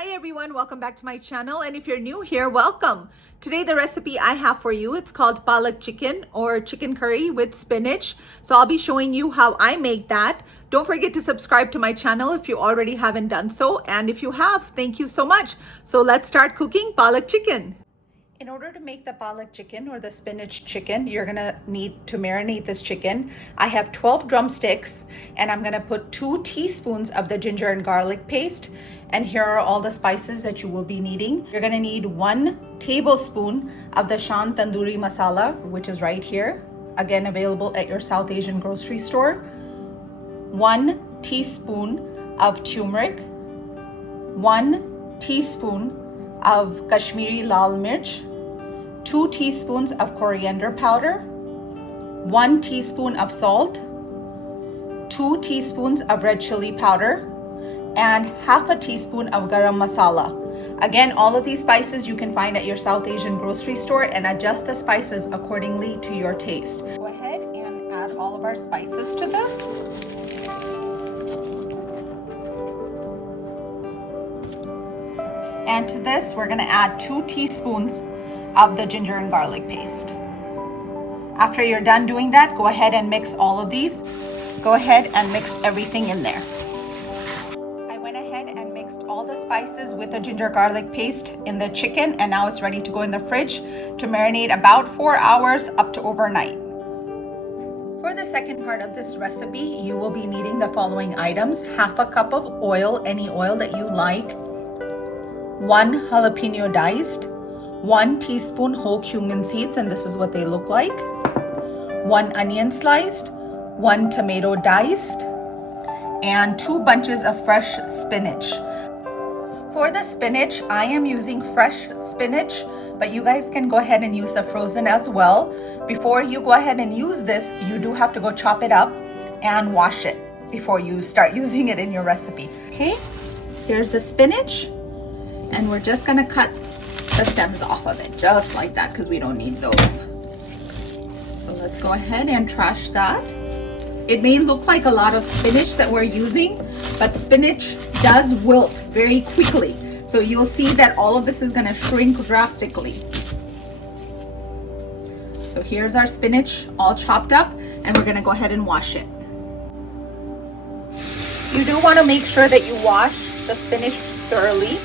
Hi everyone, welcome back to my channel, and if you're new here, welcome. Today the recipe I have for you, it's called Palak chicken or chicken curry with spinach. So I'll be showing you how I make that. Don't forget to subscribe to my channel if you already haven't done so, and if you have, thank you so much. So let's start cooking Palak chicken. In order to make the Palak chicken or the spinach chicken, you're gonna need to marinate this chicken. I have 12 drumsticks and I'm gonna put 2 teaspoons of the ginger and garlic paste. And here are all the spices that you will be needing. You're gonna need 1 tablespoon of the Shan tandoori masala, which is right here. Again, available at your South Asian grocery store. 1 teaspoon of turmeric, 1 teaspoon of Kashmiri Lal Mirch, 2 teaspoons of coriander powder, 1 teaspoon of salt, 2 teaspoons of red chili powder, and half a teaspoon of Garam Masala. Again, all of these spices you can find at your South Asian grocery store, and adjust the spices accordingly to your taste. Go ahead and add all of our spices to this. And to this, we're gonna add 2 teaspoons of the ginger and garlic paste. After you're done doing that, go ahead and mix all of these. Go ahead and mix everything in there. I went ahead and mixed all the spices with the ginger garlic paste in the chicken, and now it's ready to go in the fridge to marinate about 4 hours up to overnight. For the second part of this recipe, you will be needing the following items: half a cup of oil, any oil that you like, 1 jalapeno diced, 1 teaspoon whole cumin seeds, and this is what they look like, 1 onion sliced, 1 tomato diced, and 2 bunches of fresh spinach. For the spinach, I am using fresh spinach, but you guys can go ahead and use the frozen as well. Before you go ahead and use this, you do have to go chop it up and wash it before you start using it in your recipe. Okay, here's the spinach. And we're just gonna cut the stems off of it, just like that, because we don't need those. So let's go ahead and trash that. It may look like a lot of spinach that we're using, but spinach does wilt very quickly. So you'll see that all of this is gonna shrink drastically. So here's our spinach all chopped up, and we're gonna go ahead and wash it. You do wanna make sure that you wash the spinach thoroughly.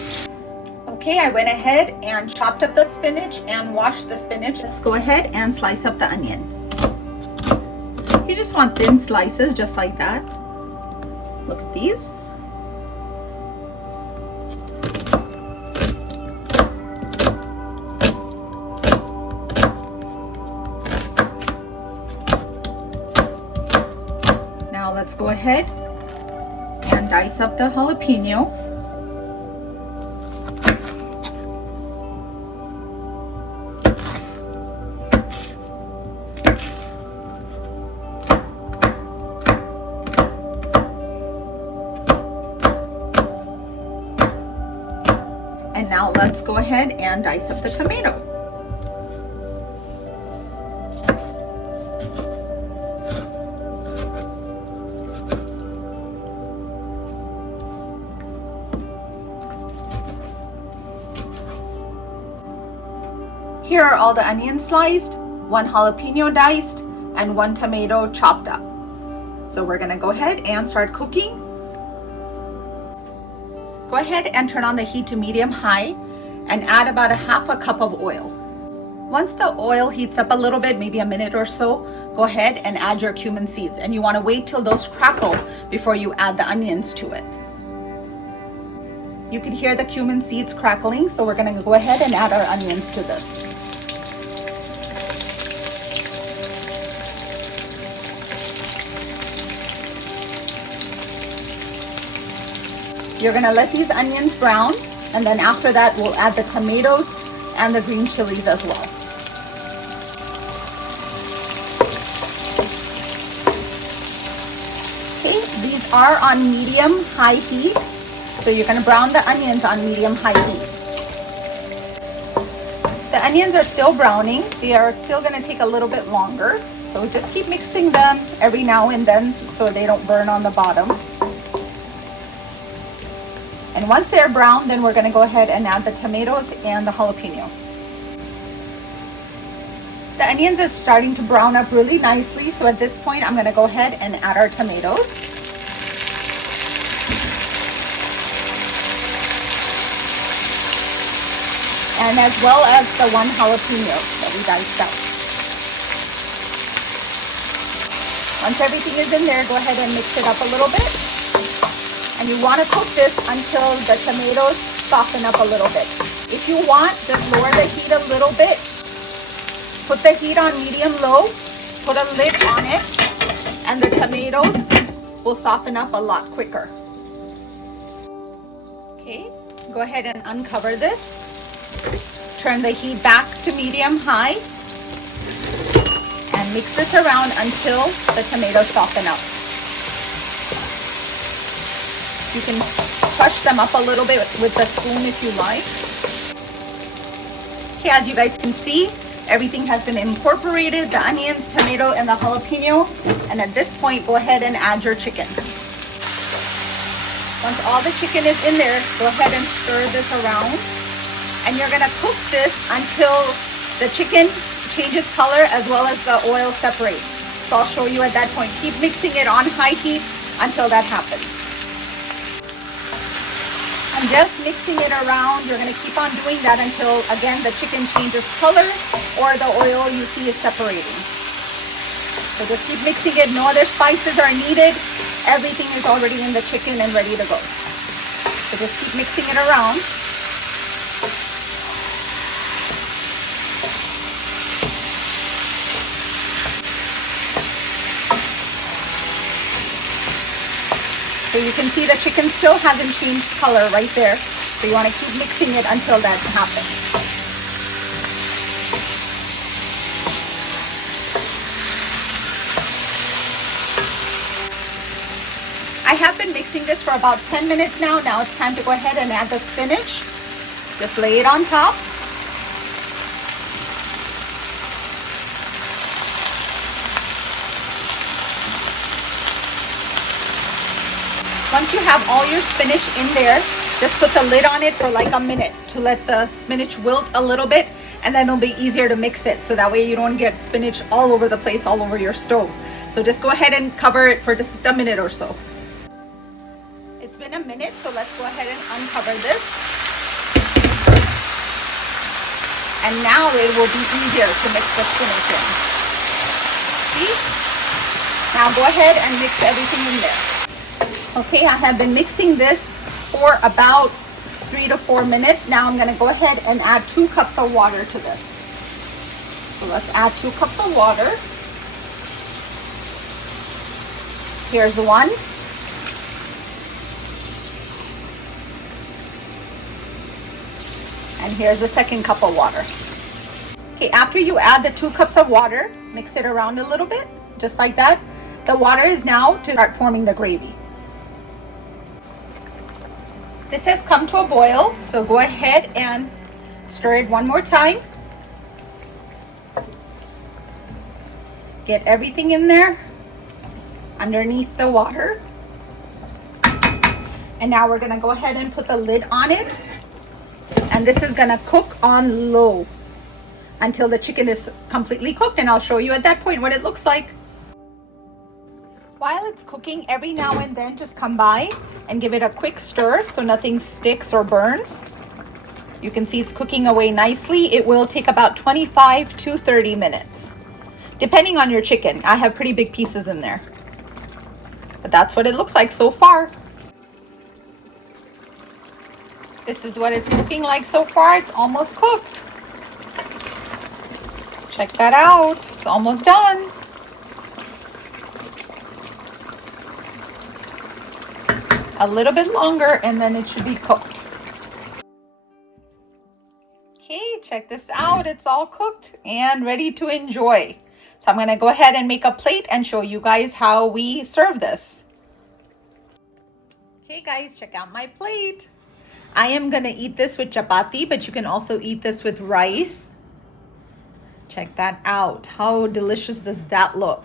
Okay, I went ahead and chopped up the spinach and washed the spinach. Let's go ahead and slice up the onion. You just want thin slices, just like that. Look at these. Now let's go ahead and dice up the jalapeno. And now let's go ahead and dice up the tomato. Here are all the onions sliced, 1 jalapeno diced, and 1 tomato chopped up. So we're gonna go ahead and start cooking. Go ahead and turn on the heat to medium-high and add about a half a cup of oil. Once the oil heats up a little bit, maybe a minute or so, go ahead and add your cumin seeds. And you want to wait till those crackle before you add the onions to it. You can hear the cumin seeds crackling, so we're going to go ahead and add our onions to this. You're gonna let these onions brown, and then after that we'll add the tomatoes and the green chilies as well. Okay, these are on medium-high heat, so you're gonna brown the onions on medium-high heat. The onions are still browning. They are still gonna take a little bit longer, so just keep mixing them every now and then so they don't burn on the bottom. And And once they're brown, then we're gonna go ahead and add the tomatoes and the jalapeno. The onions are starting to brown up really nicely, so at this point I'm gonna go ahead and add our tomatoes. And as well as the one jalapeno that we diced out. Once everything is in there, go ahead and mix it up a little bit. And you want to cook this until the tomatoes soften up a little bit. If you want, just lower the heat a little bit. Put the heat on medium-low, put a lid on it, and the tomatoes will soften up a lot quicker. Okay, go ahead and uncover this. Turn the heat back to medium-high. And mix this around until the tomatoes soften up. You can crush them up a little bit with the spoon if you like. Okay, as you guys can see, everything has been incorporated, the onions, tomato, and the jalapeno. And at this point, go ahead and add your chicken. Once all the chicken is in there, go ahead and stir this around. And you're gonna cook this until the chicken changes color as well as the oil separates. So I'll show you at that point. Keep mixing it on high heat until that happens. I'm just mixing it around. You're going to keep on doing that until, again, the chicken changes color or the oil you see is separating. So just keep mixing it. No other spices are needed. Everything is already in the chicken and ready to go. So just keep mixing it around. So you can see the chicken still hasn't changed color right there. So you want to keep mixing it until that happens. I have been mixing this for about 10 minutes now. Now it's time to go ahead and add the spinach. Just lay it on top. Once you have all your spinach in there, just put the lid on it for like a minute to let the spinach wilt a little bit, and then it'll be easier to mix it. So that way you don't get spinach all over the place, all over your stove. So just go ahead and cover it for just a minute or so. It's been a minute, so let's go ahead and uncover this. And now it will be easier to mix the spinach in. See? Now go ahead and mix everything in there. Okay, I have been mixing this for about 3 to 4 minutes. Now I'm going to go ahead and add 2 cups of water to this. So let's add 2 cups of water. Here's one. And here's the second cup of water. Okay, after you add the 2 cups of water, mix it around a little bit, just like that. The water is now to start forming the gravy. This has come to a boil, so go ahead and stir it one more time. Get everything in there underneath the water. And now we're gonna go ahead and put the lid on it. And this is gonna cook on low until the chicken is completely cooked, and I'll show you at that point what it looks like. While it's cooking, every now and then just come by and give it a quick stir so nothing sticks or burns. You can see it's cooking away nicely. It will take about 25 to 30 minutes, depending on your chicken. I have pretty big pieces in there. But that's what it looks like so far. This is what it's looking like so far. It's almost cooked. Check that out. It's almost done. A little bit longer and then it should be cooked. Okay, check this out. It's all cooked and ready to enjoy. So I'm going to go ahead and make a plate and show you guys how we serve this. Okay guys, check out my plate. I am going to eat this with chapati, but you can also eat this with rice. Check that out. How delicious does that look?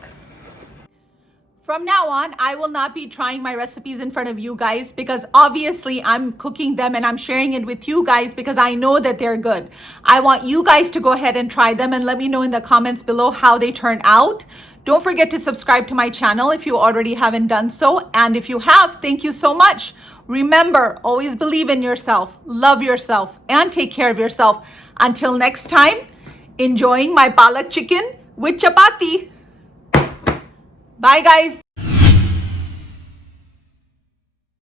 From now on, I will not be trying my recipes in front of you guys because obviously I'm cooking them and I'm sharing it with you guys because I know that they're good. I want you guys to go ahead and try them and let me know in the comments below how they turn out. Don't forget to subscribe to my channel if you already haven't done so. And if you have, thank you so much. Remember, always believe in yourself, love yourself, and take care of yourself. Until next time, enjoying my palak chicken with chapati. Bye guys.